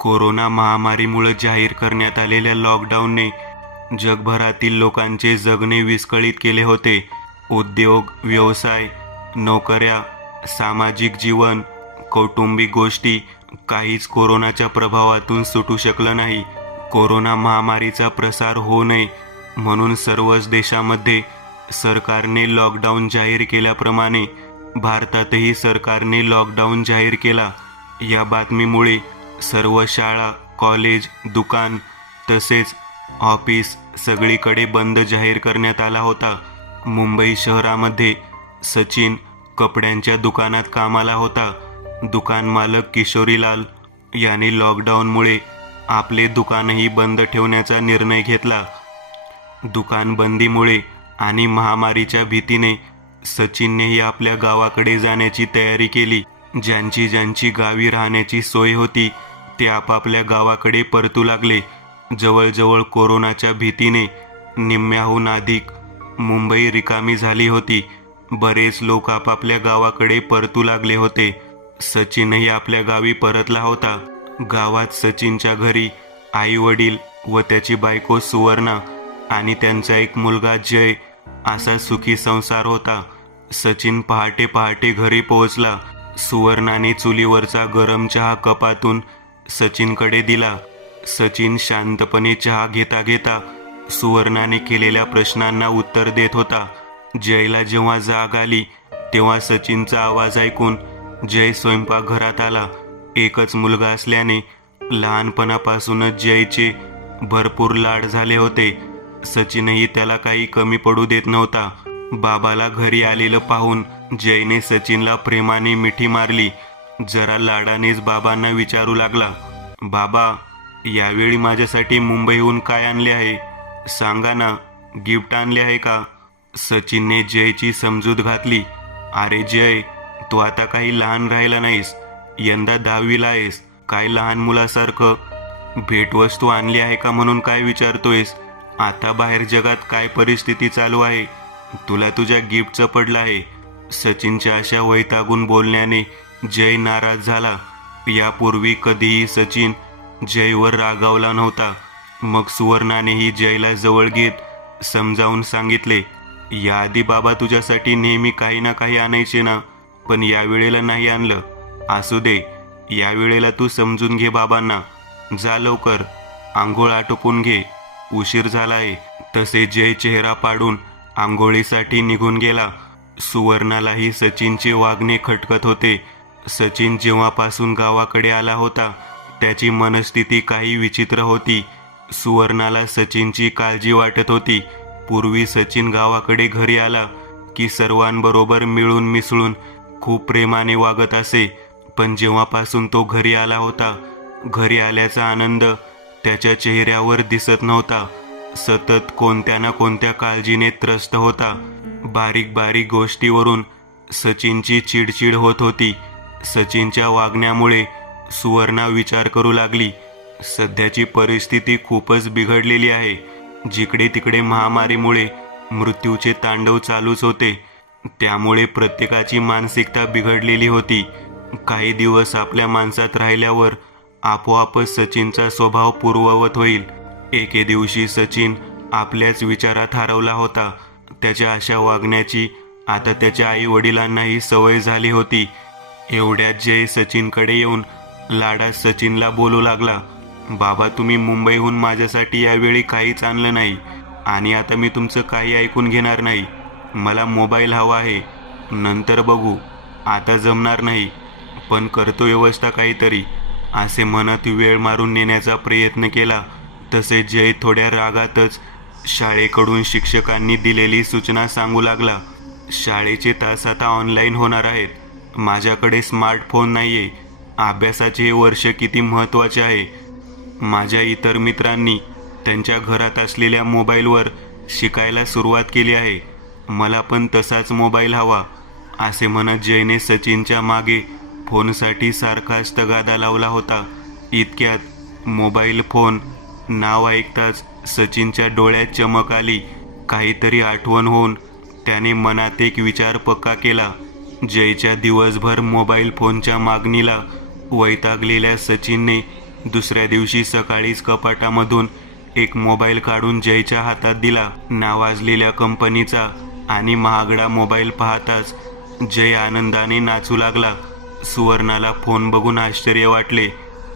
Corona महामारीमुळे जाहीर करण्यात आलेल्या लॉकडाऊनने जगभरातील लोकांचे जगणे विस्कळीत केले होते. उद्योग, व्यवसाय, नोकऱ्या, सामाजिक जीवन, कौटुंबिक गोष्टी काहीच कोरोनाच्या प्रभावातून सुटू शकलं नाही. कोरोना महामारीचा प्रसार होऊ नये म्हणून सर्वच देशामध्ये सरकारने लॉकडाऊन जाहीर केल्याप्रमाणे भारतातही सरकारने लॉकडाऊन जाहीर केला. या बातमीमुळे सर्व शाळा, कॉलेज, दुकान तसेच ऑफिस सगळीकडे बंद जाहीर करण्यात आला होता. मुंबई शहरामध्ये सचिन कपड्यांच्या दुकानात कामाला होता. दुकान मालक किशोरीलाल याने लॉकडाऊनमुळे आपले दुकानही बंद ठेवण्याचा निर्णय घेतला. दुकान बंदीमुळे आणि महामारीच्या भीतीने सचिननेही आपल्या गावाकडे जाण्याची तयारी केली. ज्यांची ज्यांची गावी राहण्याची सोय होती ते आपापल्या गावाकडे परतू लागले. जवळजवळ कोरोनाच्या भीतीने निम्म्याहून अधिक मुंबई रिकामी झाली होती. बरेच लोक आपापल्या गावाकडे परतू लागले होते. सचिनही आपल्या गावी परतला होता. गावात सचिनच्या घरी आई वडील व त्याची बायको सुवर्णा आणि त्यांचा एक मुलगा जय असा सुखी संसार होता. सचिन पहाटे पहाटे घरी पोहोचला. सुवर्णाने चुलीवरचा गरम चहा कपातून सचिनकडे दिला. सचिन शांतपणे चहा घेता घेता सुवर्णाने केलेल्या प्रश्नांना उत्तर देत होता. जयला जेव्हा जाग आली तेव्हा सचिनचा आवाज ऐकून जय स्वयंपाकघरात आला. एकच मुलगा असल्याने लहानपणापासूनच जयचे भरपूर लाड झाले होते. सचिनही त्याला काही कमी पडू देत नव्हता. बाबाला घरी आलेलं पाहून जयने सचिनला प्रेमाने मिठी मारली. जरा लाडानेच बाबांना विचारू लागला, बाबा यावेळी माझ्यासाठी मुंबईहून काय आणले आहे? सांगा ना, गिफ्ट आणले आहे का? सचिनने जयची समजूत घातली. अरे जय, तू आता काही लहान राहिला नाहीस. यंदा 10वीला आहेस. काय लहान मुलासारखं भेटवस्तू आणली आहे का म्हणून काय विचारतोयस? आता बाहेर जगात काय परिस्थिती चालू आहे तुला तुझ्या गिफ्टचं पडलं आहे. सचिनच्या अशा वैतागून बोलण्याने जय नाराज झाला. यापूर्वी कधीही सचिन जयवर रागावला नव्हता. मग सुवर्णानेही जयला जवळ घेत समजावून सांगितले, याआधी बाबा तुझ्यासाठी नेहमी काही ना काही आणायचे ना, पण यावेळेला नाही आणलं. असू दे, यावेळेला तू समजून घे बाबांना. जा लवकर आंघोळ आटोपून घे, उशीर झाला आहे. तसे जय चेहरा पाडून आंघोळीसाठी निघून गेला. सुवर्णालाही सचिनचे वागणे खटकत होते. सचिन जेव्हापासून गावाकडे आला होता त्याची मनस्थिती काही विचित्र होती. सुवर्णाला सचिनची काळजी वाटत होती. पूर्वी सचिन गावाकडे घरी आला की सर्वांबरोबर मिळून मिसळून खूप प्रेमाने वागत असे. पण जेव्हापासून तो घरी आला होता, घरी आल्याचा आनंद त्याच्या चेहऱ्यावर दिसत नव्हता. सतत कोणत्या ना कोणत्या काळजीने त्रस्त होता. बारीक बारीक गोष्टीवरून सचिनची चिडचिड होत होती. सचिनच्या वागण्यामुळे सुवर्णा विचार करू लागली, सध्याची परिस्थिती खूपच बिघडलेली आहे. जिकडे तिकडे महामारीमुळे मृत्यूचे तांडव चालूच होते. त्यामुळे प्रत्येकाची मानसिकता बिघडलेली होती. काही दिवस आपल्या माणसात राहिल्यावर आपोआपच सचिनचा स्वभाव पूर्ववत होईल. एके दिवशी सचिन आपल्याच विचारात हरवला होता. त्याच्या अशा वागण्याची आता त्याच्या आई वडिलांनाही सवय झाली होती. एवढ्यात जय सचिनकडे येऊन लाडात सचिनला बोलू लागला, बाबा तुम्ही मुंबईहून माझ्यासाठी यावेळी काहीच आणलं नाही आणि आता मी तुमचं काही ऐकून घेणार नाही. मला मोबाईल हवा आहे, नंतर बघू, आता जमणार नाही, पण करतो व्यवस्था काहीतरी, असे म्हणत वेळ मारून नेण्याचा प्रयत्न केला. तसे जय थोड्या रागातच शाळेकडून शिक्षकांनी दिलेली सूचना सांगू लागला, शाळेचे तास आता ऑनलाईन होणार आहेत. माझ्याकडे स्मार्टफोन नाही आहे. अभ्यासाचे हे वर्ष किती महत्त्वाचे आहे. माझ्या इतर मित्रांनी त्यांच्या घरात असलेल्या मोबाईलवर शिकायला सुरुवात केली आहे. मला पण तसाच मोबाईल हवा, असे म्हणत जयने सचिनच्या मागे फोनसाठी सारखाच तगादा लावला होता. इतक्यात मोबाईल फोन नाव ऐकताच सचिनच्या डोळ्यात चमक आली. काहीतरी आठवण होऊन त्याने मनात एक विचार पक्का केला. जयच्या दिवसभर मोबाईल फोनच्या मागणीला वैतागलेल्या सचिनने दुसऱ्या दिवशी सकाळीच कपाटामधून एक मोबाईल काढून जयच्या हातात दिला. नावाजलेल्या कंपनीचा आणि महागडा मोबाईल पाहताच जय आनंदाने नाचू लागला. सुवर्णाला फोन बघून आश्चर्य वाटले.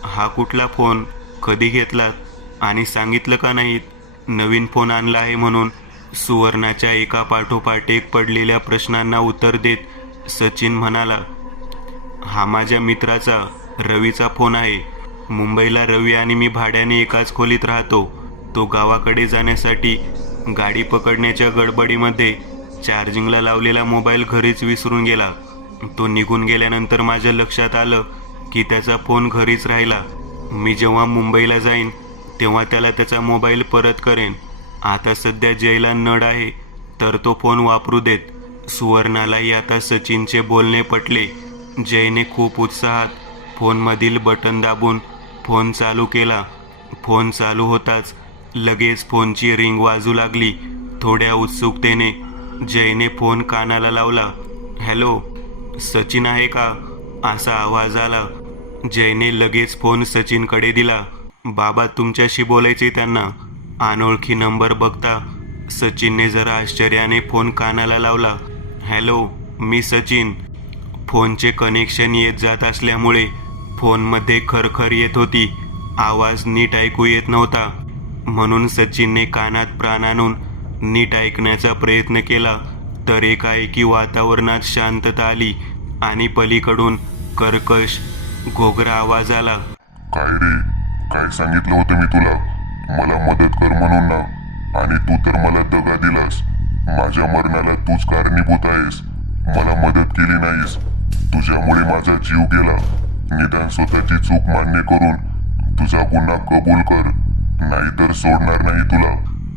हा कुठला फोन, कधी घेतलात आणि सांगितलं का नाहीत? नवीन फोन आणला आहे म्हणून. सुवर्णाच्या एका पाठोपाठ एक पडलेल्या प्रश्नांना उत्तर देत सचिन म्हणाला, हा माझ्या मित्राचा रवीचा फोन आहे. मुंबईला रवी आणि मी भाड्याने एकाच खोलीत राहतो. तो गावाकडे जाण्यासाठी गाडी पकडण्याच्या गडबडीमध्ये चार्जिंगला लावलेला मोबाईल घरीच विसरून गेला. तो निघून गेल्यानंतर माझ्या लक्षात आलं की त्याचा फोन घरीच राहिला. मी जेव्हा मुंबईला जाईन तेव्हा त्याला त्याचा मोबाईल परत करेन. आता सध्या जयला नड आहे तर तो फोन वापरू देत. सुवर्णालाही आता सचिनचे बोलणे पटले. जयने खूप उत्साहात फोनमधील बटन दाबून फोन चालू केला. फोन चालू होताच लगेच फोनची रिंग वाजू लागली. थोड्या उत्सुकतेने जयने फोन कानाला लावला. हॅलो, सचिन आहे का, असा आवाज आला. जयने लगेच फोन सचिनकडे दिला. बाबा, तुमच्याशी बोलायचे त्यांना. अनोळखी नंबर बघता सचिनने जरा आश्चर्याने फोन कानाला लावला. हॅलो, मी सचिन. फोनचे कनेक्शन येत जात असल्यामुळे फोनमध्ये खरखर येत होती. आवाज नीट ऐकू येत नव्हता. म्हणून सचिनने कानात प्राण आणून नीट ऐकण्याचा प्रयत्न केला. तर एकाएकी वातावरणात शांतता आली आणि पलीकडून कर्कश घोगरा आवाज आला. काय रे, काय सांगितलं होतं मी तुला? मला मदत कर म्हणून ना, आणि तू तर मला दगा दिलास. माझ्या मरणाला तूच कारणीभूत आहेस. मला मदत केली नाहीस. तुझ्यामुळे माझा जीव गेला. निदान स्वतःची चूक मान्य करून तुझा गुन्हा कबूल कर, नाहीतर सोडणार नाही तुला.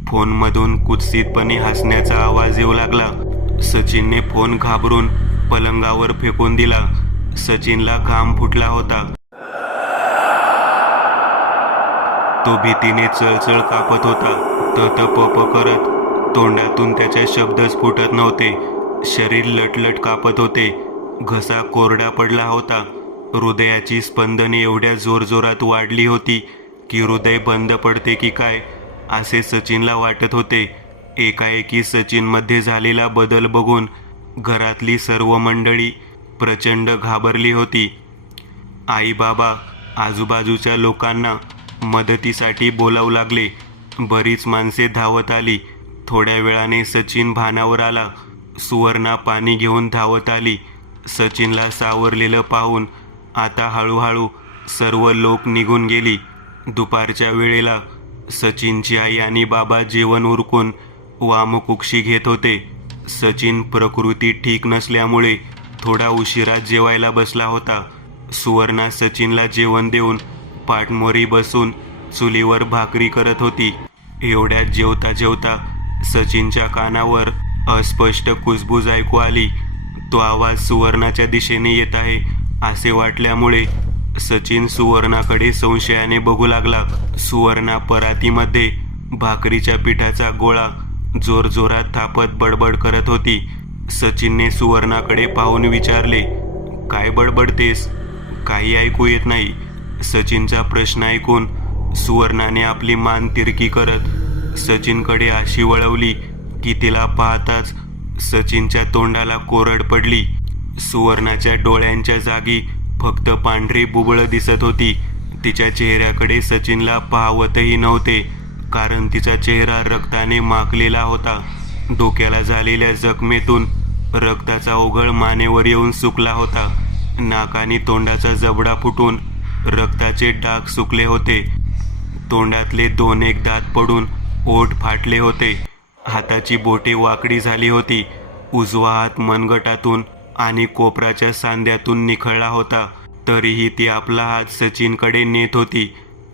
फोनमधून कुत्सितपणे हसण्याचा आवाज येऊ लागला. सचिनने फोन घाबरून पलंगावर फेकून दिला. सचिनला घाम फुटला होता. तो भीतीने चळचळ कापत होता. तप करत तोंडातून त्याच्या शब्दच फुटत नव्हते. शरीर लटलट कापत होते. घसा कोरडा पडला होता. हृदयाची स्पंदने एवढ्या जोरजोरात वाढली होती की हृदय बंद पडते की काय असे सचिनला वाटत होते. एकाएकी सचिनमध्ये झालेला बदल बघून घरातली सर्व मंडळी प्रचंड घाबरली होती. आई बाबा आजूबाजूच्या लोकांना मदतीसाठी बोलावू लागले. बरीच माणसे धावत आली. थोड्या वेळाने सचिन भानावर आला. सुवर्णा पाणी घेऊन धावत आली. सचिनला सावरलेलं पाहून आता हळूहळू सर्व लोक निघून गेली. दुपारच्या वेळेला सचिनची आई आणि बाबा जेवण उरकून वामकुक्षी घेत होते. सचिन प्रकृती ठीक नसल्यामुळे थोडा उशिरा जेवायला बसला होता. सुवर्णा सचिनला जेवण देऊन पाठमोरी बसून चुलीवर भाकरी करत होती. एवढ्यात जेवता जेवता सचिनच्या कानावर अस्पष्ट कुजबूज ऐकू आली. तो आवाज सुवर्णाच्या दिशेने येत आहे असे वाटल्यामुळे सचिन सुवर्णाकडे संशयाने बघू लागला. सुवर्णा परातीमध्ये भाकरीच्या पिठाचा गोळा जोरजोरात थापत बडबड करत होती. सचिनने सुवर्णाकडे पाहून विचारले, काय बडबडतेस? काही ऐकू येत नाही. सचिनचा प्रश्न ऐकून सुवर्णाने आपली मान तिरकी करत सचिनकडे अशी वळवली की तिला पाहताच सचिनच्या तोंडाला कोरड पडली. सुवर्णाच्या डोळ्यांच्या जागी फक्त पांढरी बुबळं दिसत होती. तिच्या चेहऱ्याकडे सचिनला पाहवतही नव्हते, कारण तिचा चेहरा रक्ताने माखलेला होता. डोक्याला झालेल्या जखमेतून रक्ताचा ओघळ मानेवर येऊन सुकला होता. नाक आणि तोंडाचा जबडा फुटून रक्ताचे डाग सुकले होते. तोंडातले 2-1 दात पडून ओठ फाटले होते. हाताची बोटे वाकडी झाली होती. उजवा हात मनगटातून आणि कोपराच्या सांध्यातून निखळला होता. तरीही ती आपला हात सचिनकडे नेत होती.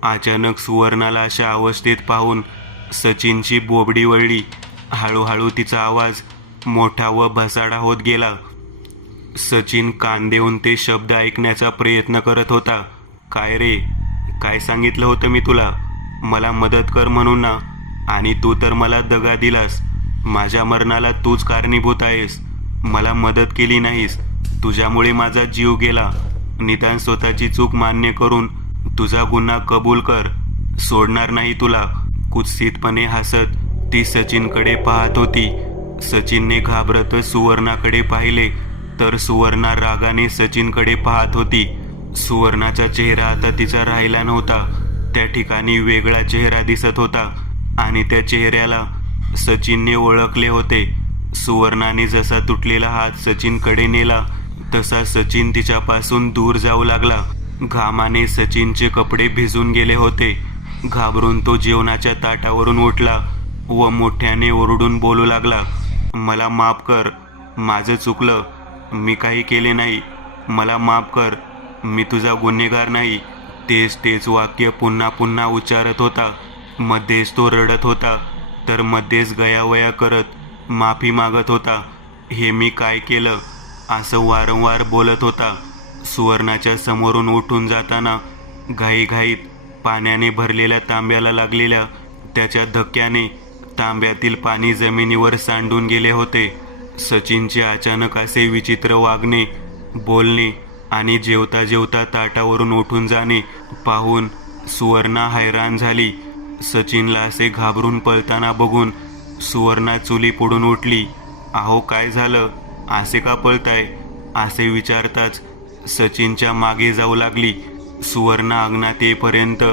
अचानक सुवर्णाला अशा अवस्थेत पाहून सचिनची बोबडी वळली. हळूहळू तिचा आवाज मोठा व भसाडा होत गेला. सचिन कान देऊन ते शब्द ऐकण्याचा प्रयत्न करत होता. काय रे, काय सांगितलं होतं मी तुला? मला मदत कर म्हणून ना, आणि तू तर मला दगा दिलास. माझ्या मरणाला तूच कारणीभूत आहेस. मला मदत केली नाहीस. तुझ्यामुळे माझा जीव गेला. निदान स्वतःची चूक मान्य करून तुझा गुन्हा कबूल कर, सोडणार नाही तुला. कुत्सितपणे हसत ती सचिनकडे पाहत होती. सचिनने घाबरत सुवर्णाकडे पाहिले तर सुवर्णा रागाने सचिनकडे पाहत होती. सुवर्णाचा चेहरा आता तिचा राहिला नव्हता. त्या ठिकाणी वेगळा चेहरा दिसत होता आणि त्या चेहऱ्याला सचिनने ओळखले होते. सुवर्णाने जसा तुटलेला हात सचिनकडे नेला तसा सचिन तिच्यापासून दूर जाऊ लागला. घामाने सचिनचे कपडे भिजून गेले होते. घाबरून तो जेवणाच्या ताटावरून उठला व मोठ्याने ओरडून बोलू लागला, मला माफ कर, माझं चुकलं, मी काही केले नाही, मला माफ कर, मी तुझा गुन्हेगार नाही. तेच वाक्य पुन्हा पुन्हा उच्चारत होता. मध्येच तो रडत होता तर मध्येच गयावया करत माफी मागत होता. हे मी काय केलं असं वारंवार बोलत होता. सुवर्णाच्या समोरून उठून जाताना घाईघाईत पाण्याने भरलेल्या तांब्याला लागलेल्या त्याच्या धक्क्याने तांब्यातील पाणी जमिनीवर सांडून गेले होते. सचिनचे अचानक असे विचित्र वागणे, बोलणे आणि जेवता जेवता ताटावरून उठून जाणे पाहून सुवर्णा हैराण झाली. सचिनला असे घाबरून पळताना बघून सुवर्णा चुली पुढून उठली. अहो काय झालं, असे का पळताय असे विचारताच सचिनच्या मागे जाऊ लागली. सुवर्णा अंगणात येईपर्यंत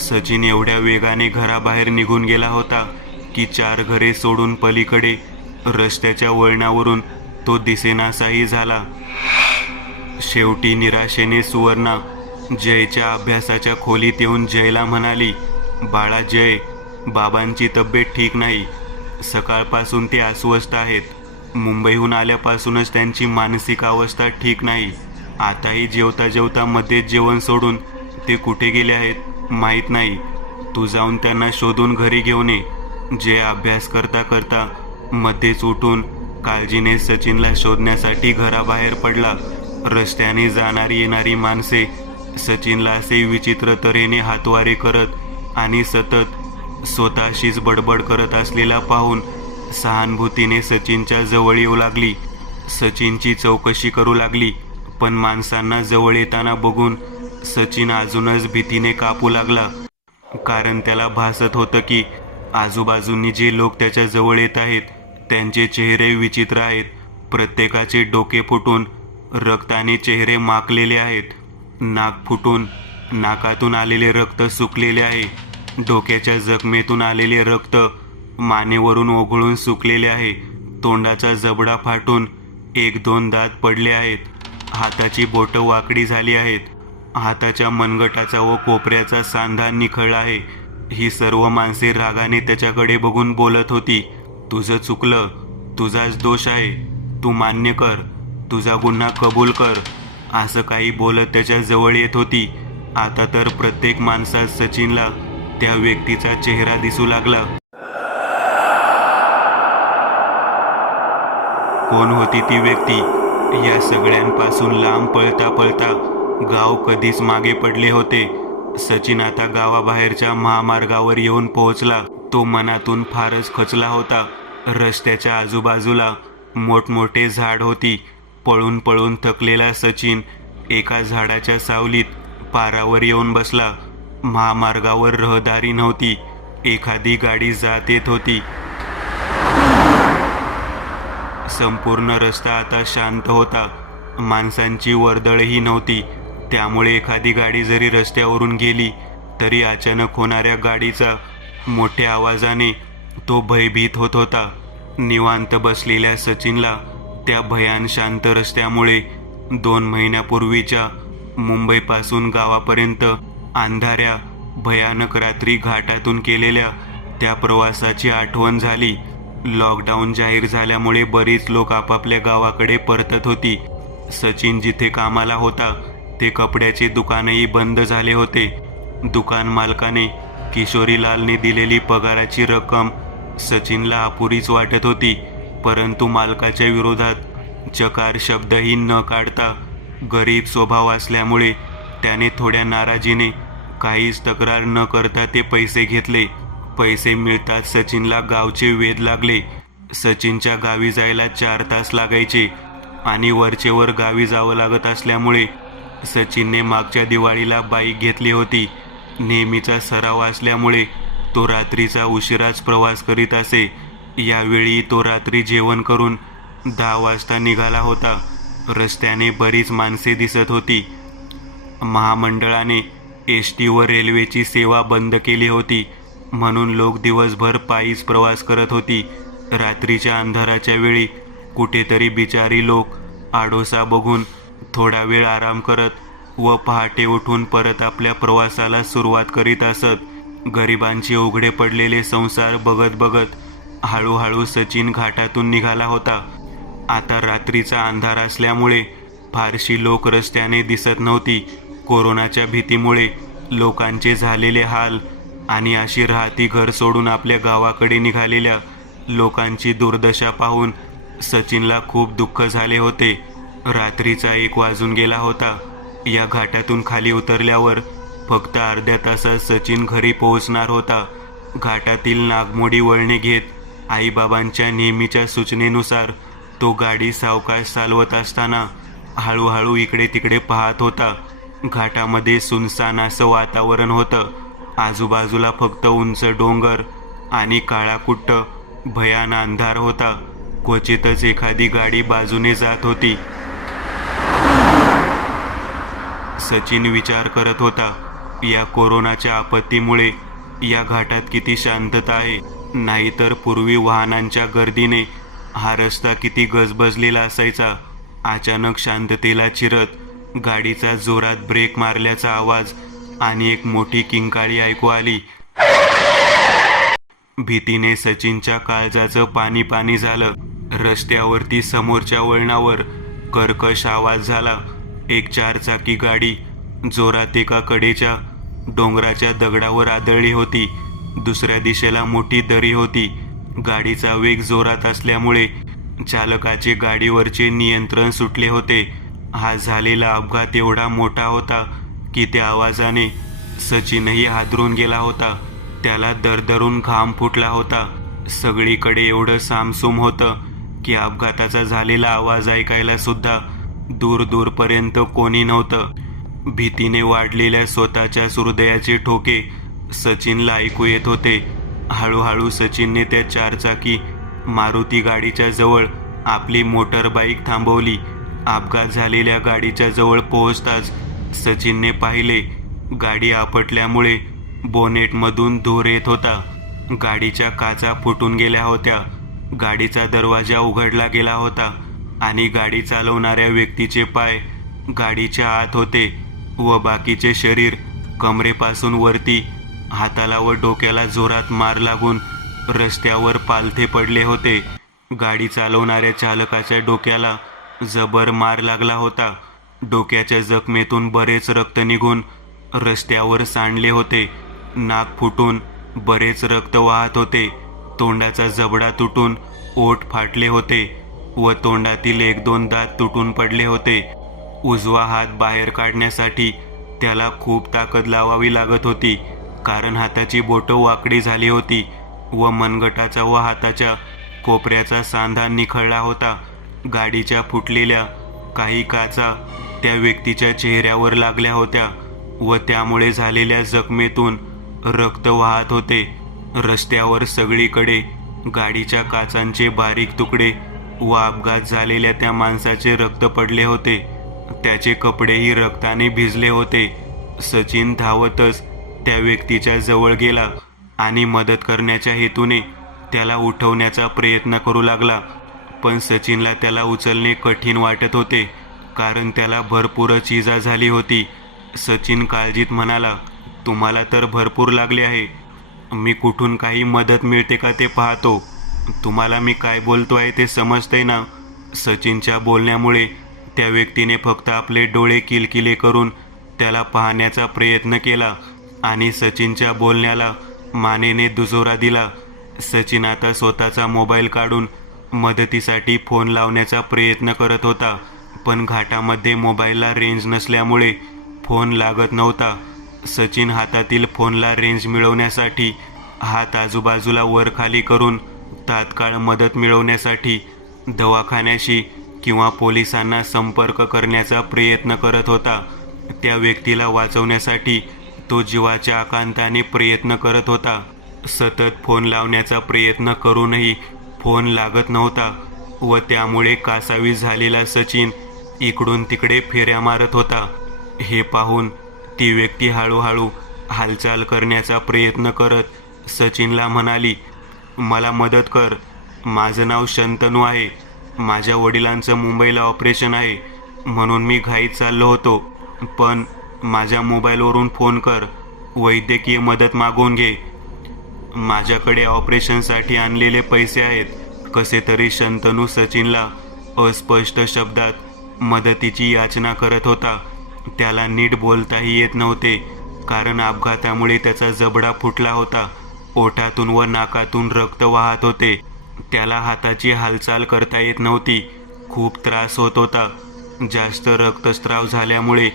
सचिन एवढ्या वेगाने घराबाहेर निघून गेला होता की 4 घरे सोडून पलीकडे रस्त्याच्या वळणावरून तो दिसेनासाही झाला. शेवटी निराशेने सुवर्णा जयच्या अभ्यासाच्या खोलीत येऊन जयला म्हणाली, बाळा जय, बाबांची तब्येत ठीक नाही, सकाळपासून ते अस्वस्थ आहेत. मुंबईहून आल्यापासूनच त्यांची मानसिक अवस्था ठीक नाही. आताही जेवता जेवता मध्येच जेवण सोडून ते कुठे गेले आहेत माहीत नाही. तू जाऊन त्यांना शोधून घरी घेऊन ये. जय अभ्यास करता करता मध्येच उठून काळजीने सचिनला शोधण्यासाठी घराबाहेर पडला. रस्त्याने जाणारी येणारी माणसे सचिनला असे विचित्र तऱ्हेने हातवारे करत आणि सतत स्वतःशीच बडबड करत असलेला पाहून सहानुभूतीने सचिनच्या जवळ येऊ लागली. सचिनची चौकशी करू लागली. पण माणसांना जवळ येताना बघून सचिन अजूनच भीतीने कापू लागला. कारण त्याला भासत होतं की आजूबाजूंनी जे लोक त्याच्या जवळ येत आहेत त्यांचे चेहरे विचित्र आहेत. प्रत्येकाचे डोके फुटून रक्ताने चेहरे माखलेले आहेत. नाक फुटून नाकातून आलेले रक्त सुकलेले आहे. डोक्याच्या जखमेतून आलेले रक्त मानेवरून ओघळून सुकलेले आहे. तोंडाचा जबडा फाटून 1-2 दात पडले आहेत. हाताची बोटं वाकडी झाली आहेत. हाताच्या मनगटाचा व कोपऱ्याचा सांधा निखळला आहे. ही सर्व माणसे रागाने त्याच्याकडे बघून बोलत होती, तुझं चुकलं, तुझाच दोष आहे, तू मान्य कर, तुझा गुन्हा कबूल कर, असं काही बोलत त्याच्या जवळ येत होती. आता तर प्रत्येक माणसात सचिनला त्या व्यक्तीचा चेहरा दिसू लागला. कोण होती ती व्यक्ती? या सगळ्यांपासून लांब पळता पळता गाव कधीच मागे पडले होते. सचिन आता गावाबाहेरच्या महामार्गावर येऊन पोहोचला. तो मनातून फारच खचला होता. रस्त्याच्या आजूबाजूला मोठमोठे झाड होती. पळून पळून थकलेला सचिन एका झाडाच्या सावलीत पारावर येऊन बसला. महामार्गावर रहदारी नव्हती. एखादी गाडी जात येत होती. संपूर्ण रस्ता आता शांत होता. माणसांची वर्दळही नव्हती. त्यामुळे एखादी गाडी जरी रस्त्यावरून गेली तरी अचानक होणाऱ्या गाडीचा मोठ्या आवाजाने तो भयभीत होत होता. निवांत बसलेल्या सचिनला त्या भयान शांत रस्त्यामुळे 2 महिन्यापूर्वीच्या मुंबईपासून गावापर्यंत अंधाऱ्या भयानक रात्री घाटातून केलेल्या त्या प्रवासाची आठवण झाली. लॉकडाऊन जाहीर झाल्यामुळे बरीच लोक आपापल्या गावाकडे परतत होती. सचिन जिथे कामाला होता ते कपड्याचे दुकानही बंद झाले होते. दुकान मालकाने किशोरीलालने दिलेली पगाराची रक्कम सचिनला अपुरीच वाटत होती. परंतु मालकाच्या विरोधात चकार शब्दही न काढता गरीब स्वभाव असल्यामुळे त्याने थोड्या नाराजीने काहीच तक्रार न करता ते पैसे घेतले. पैसे मिळताच सचिनला गावचे वेध लागले. सचिनच्या गावी जायला 4 तास लागायचे आणि वरचेवर गावी जावं लागत असल्यामुळे सचिनने मागच्या दिवाळीला बाईक घेतली होती. नेहमीचा सराव असल्यामुळे तो रात्रीचा उशिराच प्रवास करीत असे. यावेळी तो रात्री जेवण करून 10 वाजता निघाला होता. रस्त्याने बरीच माणसे दिसत होती. महामंडळाने एसटी व रेल्वेची सेवा बंद केली होती, म्हणून लोक दिवसभर पायीच प्रवास करत होती. रात्रीच्या अंधाराच्या वेळी कुठेतरी बिचारी लोक आडोसा बघून थोडा वेळ आराम करत व पहाटे उठून परत आपल्या प्रवासाला सुरुवात करीत असत. गरिबांचे उघडे पडलेले संसार बघत बघत हळूहळू सचिन घाटातून निघाला होता. आता रात्रीचा अंधार असल्यामुळे फारशी लोक रस्त्याने दिसत नव्हती. कोरोनाच्या भीतीमुळे लोकांचे झालेले हाल आणि अशी राहती घर सोडून आपल्या गावाकडे निघालेल्या लोकांची दुर्दशा पाहून सचिनला खूप दुःख झाले होते. रात्रीचा 1 वाजून गेला होता. या घाटातून खाली उतरल्यावर फक्त अर्ध्या तासात सचिन घरी पोहोचणार होता. घाटातील नागमोडी वळणे घेत आईबाबांच्या नेहमीच्या सूचनेनुसार तो गाडी सावकाश चालवत असताना हळूहळू इकडे तिकडे पाहत होता. घाटामध्ये सुनसान असं वातावरण होतं. आजूबाजूला फक्त उंच डोंगर आणि काळाकुट्ट भयान अंधार होता. क्वचितच एखादी गाडी बाजूने जात होती. सचिन विचार करत होता, या कोरोनाच्या आपत्तीमुळे या घाटात किती शांतता आहे. नाहीतर पूर्वी वाहनांच्या गर्दीने हा रस्ता किती गजबजलेला असायचा. अचानक शांततेला चिरत गाडीचा जोरात ब्रेक मारल्याचा आवाज आणि एक मोठी किंकाळी ऐकू आली. भीतीने सचिनच्या काळजाचं पाणी पाणी झालं. रस्त्यावरती समोरच्या वळणावर कर्कश आवाज झाला. एक 4 चाकी गाडी जोरात एका कडेच्या डोंगराच्या दगडावर आदळली होती. दुसऱ्या दिशेला मोठी दरी होती. गाडीचा वेग जोरात असल्यामुळे चालकाचे गाडीवरचे नियंत्रण सुटले होते. हा झालेला अपघात एवढा मोठा होता की त्या आवाजाने सचिनही हादरून गेला होता. त्याला दरदरून घाम फुटला होता. सगळीकडे एवढं सामसूम होतं की अपघाताचा झालेला आवाज ऐकायला सुद्धा दूर दूरपर्यंत कोणी नव्हतं. भीतीने वाढलेल्या स्वतःच्या हृदयाचे ठोके सचिनला ऐकू येत होते. हळूहळू सचिनने त्या 4 चाकी मारुती गाडीच्या जवळ आपली मोटर बाईक थांबवली. अपघात झालेल्या गाडीच्या जवळ पोहोचताच सचिनने पाहिले, गाडी आपटल्यामुळे बोनेटमधून धूर येत होता. गाडीच्या काचा फुटून गेल्या होत्या. गाडीचा दरवाजा उघडला गेला होता आणि गाडी चालवणाऱ्या व्यक्तीचे पाय गाडीच्या आत होते व बाकीचे शरीर कमरेपासून वरती हाताला व डोक्याला जोरात मार लागून रस्त्यावर पालथे पडले होते. गाडी चालवणाऱ्या चालकाच्या डोक्याला जबर मार लागला होता. डोक्याच्या जखमेतून बरेच रक्त निघून रस्त्यावर सांडले होते. नाक फुटून बरेच रक्त वाहत होते. तोंडाचा जबडा तुटून ओठ फाटले होते व तोंडातील 1-2 दात तुटून पडले होते. उजवा हात बाहेर काढण्यासाठी त्याला खूप ताकद लावावी लागत होती, कारण हाताची बोटं वाकडी झाली होती व मनगटाचा व हाताच्या कोपऱ्याचा सांधा निखळला होता. गाडीच्या फुटलेल्या काही काचा त्या व्यक्तीच्या चेहऱ्यावर लागल्या होत्या व त्यामुळे झालेल्या जखमेतून रक्त वाहत होते. रस्त्यावर सगळीकडे गाडीच्या काचांचे बारीक तुकडे व अपघात झालेल्या त्या माणसाचे रक्त पडले होते. त्याचे कपडेही रक्ताने भिजले होते. सचिन धावतच त्या व्यक्तीच्या जवळ गेला आणि मदत करण्याच्या हेतूने त्याला उठवण्याचा प्रयत्न करू लागला. पण सचिनला त्याला उचलणे कठीण वाटत होते, कारण त्याला भरपूरच इजा झाली होती. सचिन काळजीत म्हणाला, तुम्हाला तर भरपूर लागले आहे. मी कुठून काही मदत मिळते का ते पाहतो. तुम्हाला मी काय बोलतो आहे ते समजतंय ना. सचिनच्या बोलण्यामुळे त्या व्यक्तीने फक्त आपले डोळे किलकिले करून त्याला पाहण्याचा प्रयत्न केला आणि सचिनच्या बोलण्याला मानेने दुजोरा दिला. सचिन आता स्वतःचा मोबाईल काढून मदतीसाठी फोन लावण्याचा प्रयत्न करत होता, पण घाटामध्ये मोबाईलला रेंज नसल्यामुळे फोन लागत नव्हता. सचिन हातातील फोनला रेंज मिळवण्यासाठी हात आजूबाजूला वर खाली करून तात्काळ मदत मिळवण्यासाठी दवाखान्याशी किंवा पोलिसांना संपर्क करण्याचा प्रयत्न करत होता. त्या व्यक्तीला वाचवण्यासाठी तो जीवाच्या आकांताने प्रयत्न करत होता. सतत फोन लावण्याचा प्रयत्न करूनही फोन लागत नव्हता व त्यामुळे कासावीस झालेला सचिन इकडून तिकडे फेऱ्या मारत होता. हे पाहून ती व्यक्ती हळूहळू हालचाल करण्याचा प्रयत्न करत सचिनला म्हणाली, मला मदत कर. माझं नाव शंतनू आहे. माझ्या वडिलांचं मुंबईला ऑपरेशन आहे म्हणून मी घाईत चाललो होतो. पण माझ्या मोबाईलवरून फोन कर. वैद्यकीय मदत मागवून घे. माझ्याकडे ऑपरेशनसाठी आणलेले पैसे आहेत. कसे तरी शंतनू सचिनला अस्पष्ट शब्दात मदतीची याचना करत होता. त्याला नीट बोलताही येत नव्हते कारण अपघातामुळे त्याचा जबडा फुटला होता. ओठातून व नाकातून रक्त वाहत होते. त्याला हाताची हालचाल करता येत नव्हती. खूप त्रास होत होता. जास्त रक्तस्राव झाल्यामुळे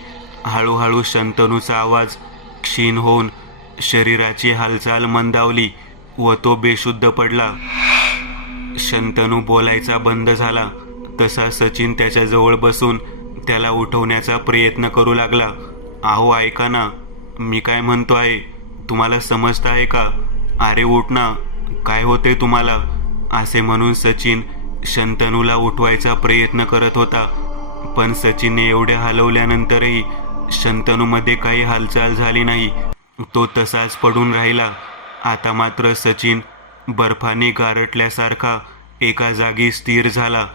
हळूहळू शंतनूचा आवाज क्षीण होऊन शरीराची हालचाल मंदावली व तो बेशुद्ध पडला. शंतनू बोलायचा बंद झाला तसा सचिन त्याच्याजवळ बसून त्याला उठवण्याचा प्रयत्न करू लागला. अहो ऐका ना, मी काय म्हणतो आहे, तुम्हाला समजत आहे का? अरे उठ ना, काय होते तुम्हाला? असे म्हणून सचिन शंतनूला उठवायचा प्रयत्न करत होता. पण सचिनने एवढे हलवल्यानंतरही शंतनूमध्ये काही हालचाल झाली नाही. तो तसाच पडून राहिला. आता मात्र सचिन बर्फाने गारटल्यासारखा एका जागी स्थिर झाला.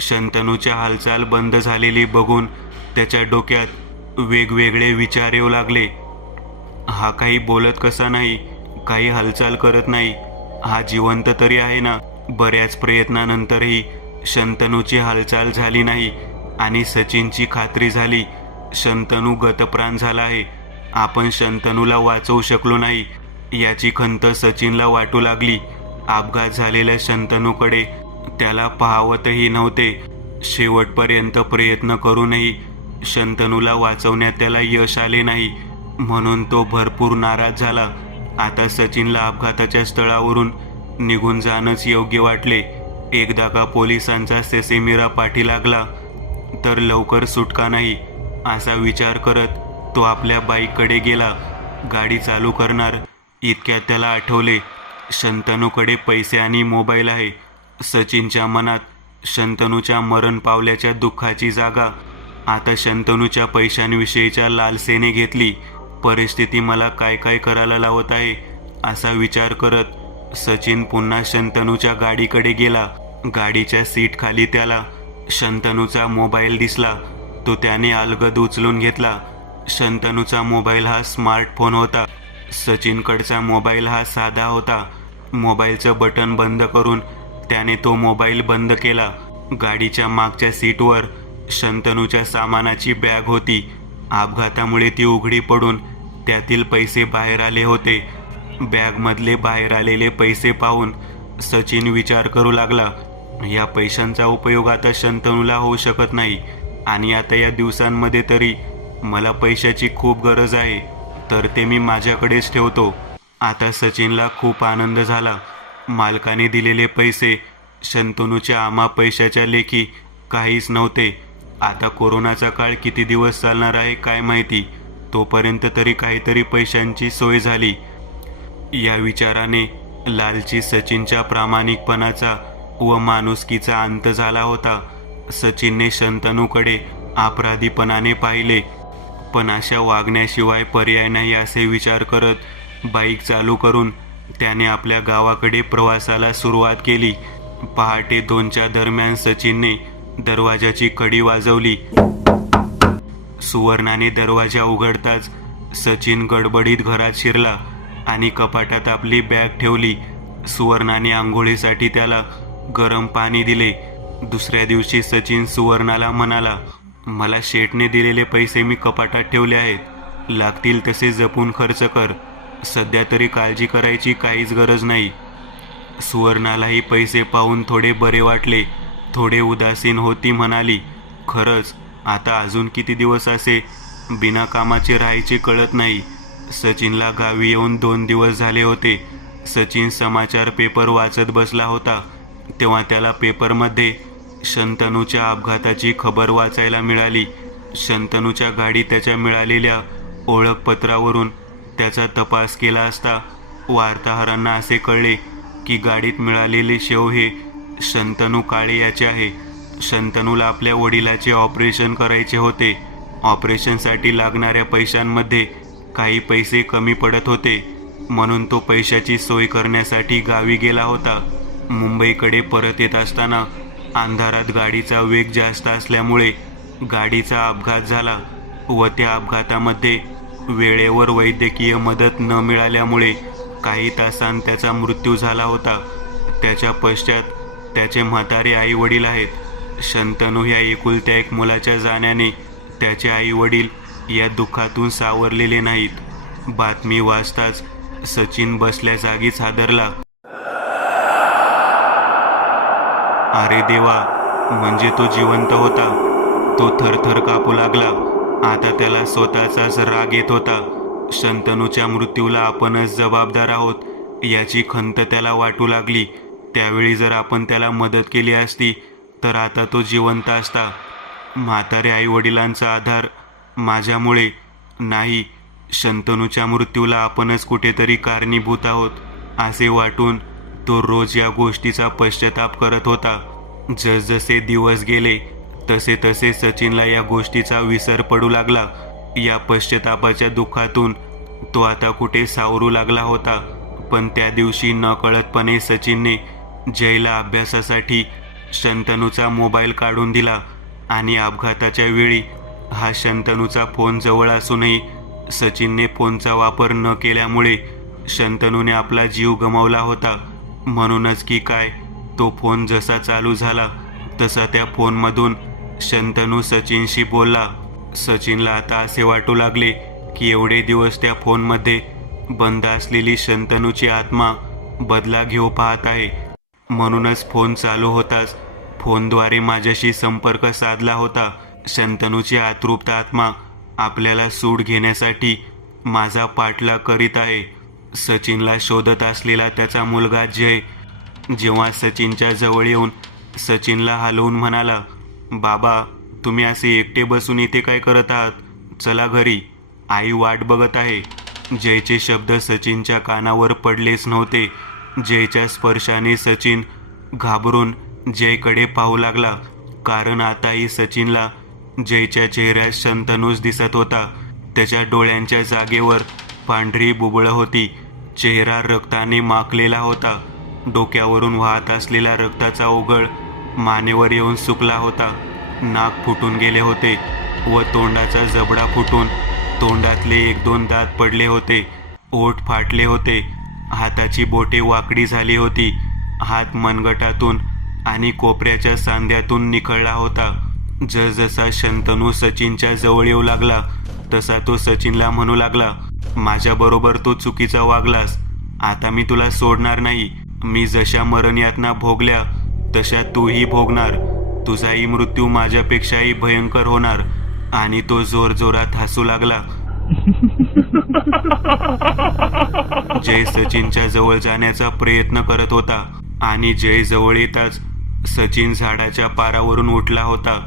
शंतनूच्या हालचाल बंद झालेली बघून त्याच्या डोक्यात वेगवेगळे विचार येऊ लागले. हा काही बोलत कसा नाही, काही हालचाल करत नाही, हा जिवंत तरी आहे ना? बऱ्याच प्रयत्नानंतरही शंतनूची हालचाल झाली नाही आणि सचिनची खात्री झाली, शंतनू गतप्राण झाला आहे. आपण शंतनूला वाचवू शकलो नाही याची खंत सचिनला वाटू लागली. अपघात झालेल्या शंतनूकडे त्याला पाहावतही नव्हते. शेवटपर्यंत प्रयत्न करूनही शंतनूला वाचवण्यात त्याला यश आले नाही म्हणून तो भरपूर नाराज झाला. आता सचिनला अपघाताच्या स्थळावरून निघून जाणंच योग्य वाटले. एकदा का पोलिसांचा सेसेमिरा पाठी लागला तर लवकर सुटका नाही असा विचार करत तो आपल्या बाईककडे गेला. गाडी चालू करणार इतक्यात त्याला आठवले, शंतनूकडे पैसे आणि मोबाईल आहे. सचिनच्या मनात शंतनूच्या मरण पावल्याच्या दुःखाची जागा आता शंतनूच्या पैशांविषयीच्या लालसेने घेतली. परिस्थिती मला काय काय करायला लावत आहे असा विचार करत सचिन पुन्हा शंतनूच्या गाडीकडे गेला. गाडीच्या सीट खाली त्याला शंतनूचा मोबाईल दिसला. तो त्याने अलगद उचलून घेतला. शंतनूचा मोबाईल हा स्मार्टफोन होता. सचिनकडचा मोबाईल हा साधा होता. मोबाईलचं बटन बंद करून त्याने तो मोबाईल बंद केला. गाडीच्या मागच्या सीटवर शंतनूच्या सामानाची बॅग होती. अपघातामुळे ती उघडी पडून त्यातील पैसे बाहेर आले होते. बॅगमधले बाहेर आलेले पैसे पाहून सचिन विचार करू लागला, या पैशांचा उपयोग आता शंतनूला होऊ शकत नाही आणि आता या दिवसांमध्ये तरी मला पैशाची खूप गरज आहे तर ते मी माझ्याकडेच ठेवतो. आता सचिनला खूप आनंद झाला. मालकाने दिलेले पैसे शंतनूच्या आम्हा पैशाच्या लेखी काहीच नव्हते. आता कोरोनाचा काळ किती दिवस चालणार आहे काय माहिती, तोपर्यंत तरी काहीतरी पैशांची सोय झाली. या विचाराने लालची सचिनच्या प्रामाणिकपणाचा व माणुसकीचा अंत झाला होता. सचिनने शंतनूकडे अपराधीपणाने पाहिले, पण अशा वागण्याशिवाय पर्याय नाही असे विचार करत बाईक चालू करून त्याने आपल्या गावाकडे प्रवासाला सुरुवात केली. पहाटे 2च्या दरम्यान सचिनने दरवाजाची कडी वाजवली. सुवर्णाने दरवाजा उघडताच सचिन गडबडीत घरात शिरला आणि कपाटात आपली बॅग ठेवली. सुवर्णाने आंघोळीसाठी त्याला गरम पाणी दिले. दुसऱ्या दिवशी सचिन सुवर्णाला म्हणाला, मला शेठने दिलेले पैसे मी कपाटात ठेवले आहेत, लागतील तसे जपून खर्च कर. सध्या तरी काळजी करायची काहीच गरज नाही. सुवर्णालाही पैसे पाहून थोडे बरे वाटले. थोडे उदासीन होती म्हणाली, खरंच आता अजून किती दिवस असे बिना कामाचे राहायचे कळत नाही. सचिनला गावी येऊन 2 दिवस झाले होते. सचिन समाचार पेपर वाचत बसला होता तेव्हा त्याला पेपरमध्ये शंतनूच्या अपघाताची खबर वाचायला मिळाली. शंतनूच्या गाडी त्याच्या मिळालेल्या ओळखपत्रावरून त्याचा तपास केला असता वार्ताहरांना असे कळले की गाडीत मिळालेले शव हे शंतनू काळे याचे आहे. शंतनूला आपल्या वडिलाचे ऑपरेशन करायचे होते. ऑपरेशनसाठी लागणाऱ्या पैशांमध्ये काही पैसे कमी पडत होते, म्हणून तो पैशाची सोय करण्यासाठी गावी गेला होता. मुंबईकडे परत येत असताना अंधारात गाडीचा वेग जास्त असल्यामुळे गाडीचा अपघात झाला व त्या अपघातामध्ये वेळेवर वैद्यकीय मदत न मिळाल्यामुळे काही तासांत त्याचा मृत्यू झाला होता. त्याच्या पश्चात त्याचे म्हातारे आई वडील आहेत. शंतनू ह्या एकुलत्या एक मुलाच्या जाण्याने त्याचे आई वडील या दुःखातून सावरलेले नाहीत. बातमी वाचताच सचिन बसल्या जागीच हादरला. अरे देवा, म्हणजे तो जिवंत होता. तो थरथर कापू लागला. आता त्याला स्वतःचाच राग येत होता. शंतनूच्या मृत्यूला आपणच जबाबदार आहोत याची खंत त्याला वाटू लागली. त्यावेळी जर आपण त्याला मदत केली असती तर आता तो जिवंत असता. म्हातारे आई वडिलांचा आधार माझ्यामुळे नाही, शंतनूच्या मृत्यूला आपणच कुठेतरी कारणीभूत आहोत असे वाटून तो रोज या गोष्टीचा पश्चाताप करत होता. जसजसे दिवस गेले तसे तसे सचिनला या गोष्टीचा विसर पडू लागला. या पश्चातापाच्या दुःखातून तो आता कुठे सावरू लागला होता. पण त्या दिवशी नकळतपणे सचिनने जयला अभ्यासासाठी शंतनूचा मोबाईल काढून दिला आणि अपघाताच्या वेळी हा शंतनूचा फोन जवळ असूनही सचिनने फोनचा वापर न केल्यामुळे शंतनूने आपला जीव गमावला होता. म्हणूनच की काय, तो फोन जसा चालू झाला तसा त्या फोनमधून शंतनू सचिनशी बोलला. सचिनला आता असे वाटू लागले की एवढे दिवस त्या फोनमध्ये बंद असलेली शंतनूची आत्मा बदला घेऊ पाहत आहे. म्हणूनच फोन चालू होताच फोनद्वारे माझ्याशी संपर्क साधला होता. शंतनूची अतृप्त आत्मा आपल्याला सूड घेण्यासाठी माझा पाठलाग करीत आहे. सचिनला शोधत असलेला त्याचा मुलगा जय जेव्हा सचिनच्या जवळ येऊन सचिनला हलवून म्हणाला, बाबा, तुम्ही असे एकटे बसून इथे काय करत आहात? चला घरी, आई वाट बघत आहे. जयचे शब्द सचिनच्या कानावर पडलेच नव्हते. जयच्या स्पर्शाने सचिन घाबरून जयकडे पाहू लागला, कारण आताही सचिनला जयच्या चेहऱ्यात शंतनूच दिसत होता. त्याच्या डोळ्यांच्या जागेवर पांढरी बुबळं होती. चेहरा रक्ताने माखलेला होता. डोक्यावरून वाहत असलेला रक्ताचा ओघळ मानेवर येऊन सुकला होता. नाक फुटून गेले होते व तोंडाचा जबडा फुटून तोंडातले 1-2 दात पडले होते. ओठ फाटले होते. हाताची बोटे वाकडी झाली होती. हात मनगटातून आणि कोपऱ्याच्या सांध्यातून निखळला होता. जसजसा शंतनू सचिनच्या जवळ येऊ लागला तसा तो सचिनला म्हणू लागला, माझ्याबरोबर तो चुकीचा वागलास. आता मी तुला सोडणार नाही. मी जशा मरणयातना भोगल्या तशा तूही भोगणार. तुझाही मृत्यू माझ्यापेक्षाही भयंकर होणार. आणि तो जोरजोरात हसू लागला. जय सचिनच्या जवळ जाण्याचा प्रयत्न करत होता आणि जय जवळ येताच सचिन झाडाच्या पारावरून उठला होता.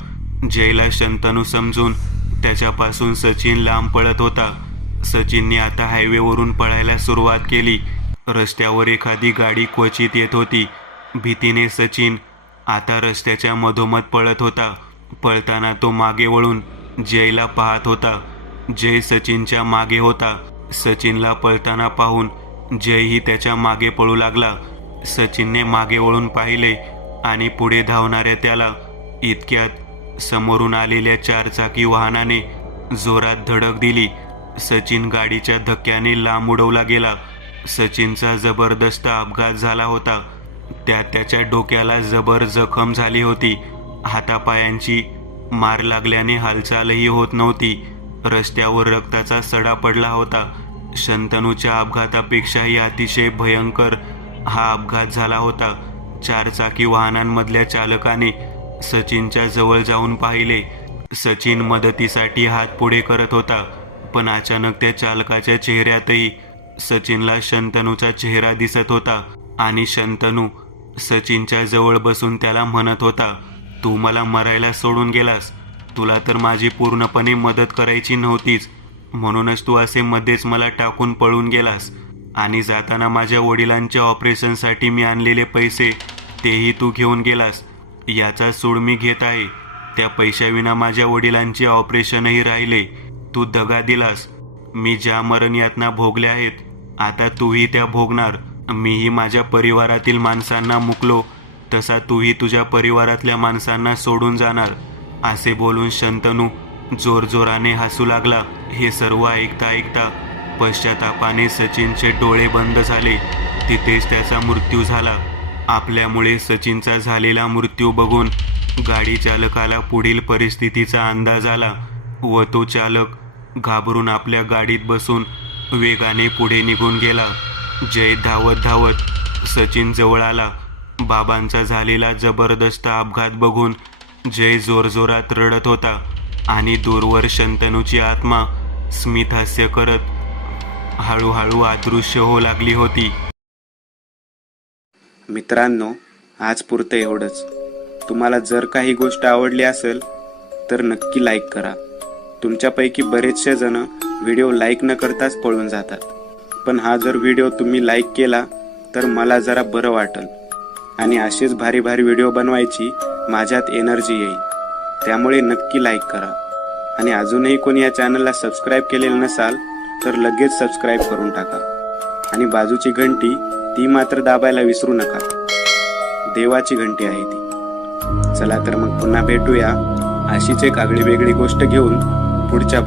जयला शंतनू समजून त्याच्यापासून सचिन लांब पळत होता. सचिनने आता हायवेवरून पळायला सुरुवात केली. रस्त्यावर एखादी गाडी क्वचित येत होती. भीतीने सचिन आता रस्त्याच्या मधोमध पळत होता. पळताना तो मागे वळून जयला पाहत होता. जय सचिनच्या मागे होता. सचिनला पळताना पाहून जयही त्याच्या मागे पळू लागला. सचिनने मागे वळून पाहिले आणि पुढे धावणाऱ्या त्याला इतक्यात समोरून आलेल्या 4 चाकी वाहनाने जोरात धडक दिली. सचिन गाडीच्या धक्क्याने लांब उडवला गेला. सचिनचा जबरदस्त अपघात झाला होता. त्यात त्याच्या डोक्याला जबर जखम झाली होती. हातापायांची मार लागल्याने हालचालही होत नव्हती. रस्त्यावर रक्ताचा सडा पडला होता. शंतनूच्या अपघातापेक्षाही अतिशय भयंकर हा अपघात झाला होता. 4 चाकी वाहनांमधल्या चालकाने सचिनच्या जवळ जाऊन पाहिले. सचिन मदतीसाठी हात पुढे करत होता, पण अचानक त्या चालकाच्या चेहऱ्यातही सचिनला शंतनूचा चेहरा दिसत होता आणि शंतनू सचिनच्या जवळ बसून त्याला म्हणत होता, तू मला मरायला सोडून गेलास, तुला तर माझी पूर्णपणे मदत करायची नव्हतीच, म्हणूनच तू असे मध्येच मला टाकून पळून गेलास. आणि जाताना माझ्या वडिलांच्या ऑपरेशनसाठी मी आणलेले पैसे तेही तू घेऊन गेलास. याचा सूड मी घेत आहे. त्या पैशाविना माझ्या वडिलांचे ऑपरेशनही राहिले. तू दगा दिलास. मी ज्या मरण यातना भोगल्या आहेत, आता तूही त्या भोगणार. मीही माझ्या परिवारातील माणसांना मुकलो तसा तूही तुझ्या परिवारातल्या माणसांना सोडून जाणार. असे बोलून शंतनू जोरजोराने हसू लागला. हे सर्व ऐकता ऐकता पश्चातापाने सचिनचे डोळे बंद झाले. तिथेच त्याचा मृत्यू झाला. आपल्यामुळे सचिनचा झालेला मृत्यू बघून गाडी चालकाला पुढील परिस्थितीचा अंदाज आला व तो चालक घाबरून आपल्या गाडीत बसून वेगाने पुढे निघून गेला. जय धावत धावत सचिन जवळ आला. बाबांचा झालेला जबरदस्त अपघात बघून जय जोरजोरात रडत होता आणि दूरवर शंतनूची आत्मा स्मितहास्य करत हळूहळू अदृश्य होऊ लागली होती. मित्रांनो, आज पुरतं एवढंच. तुम्हाला जर काही गोष्ट आवडली असेल तर नक्की लाईक करा. तुमच्यापैकी बरेचसे जण व्हिडिओ लाईक न करताच पळून जातात, पण हा जर व्हिडिओ तुम्ही लाईक केला तर मला जरा बरं वाटेल आणि असेच भारी भारी व्हिडिओ बनवायची माझ्यात एनर्जी येईल. त्यामुळे नक्की लाईक करा. आणि अजूनही कोणी या चॅनलला सबस्क्राईब केलेलं नसाल तर लगेच सबस्क्राईब करून टाका. आणि बाजूची घंटी ती मात्र दाबायला विसरू नका. देवाची घंटी आहे ती. चला तर मग पुन्हा भेटूया अशीच एक आगळी वेगळी गोष्ट घेऊन पुढच्या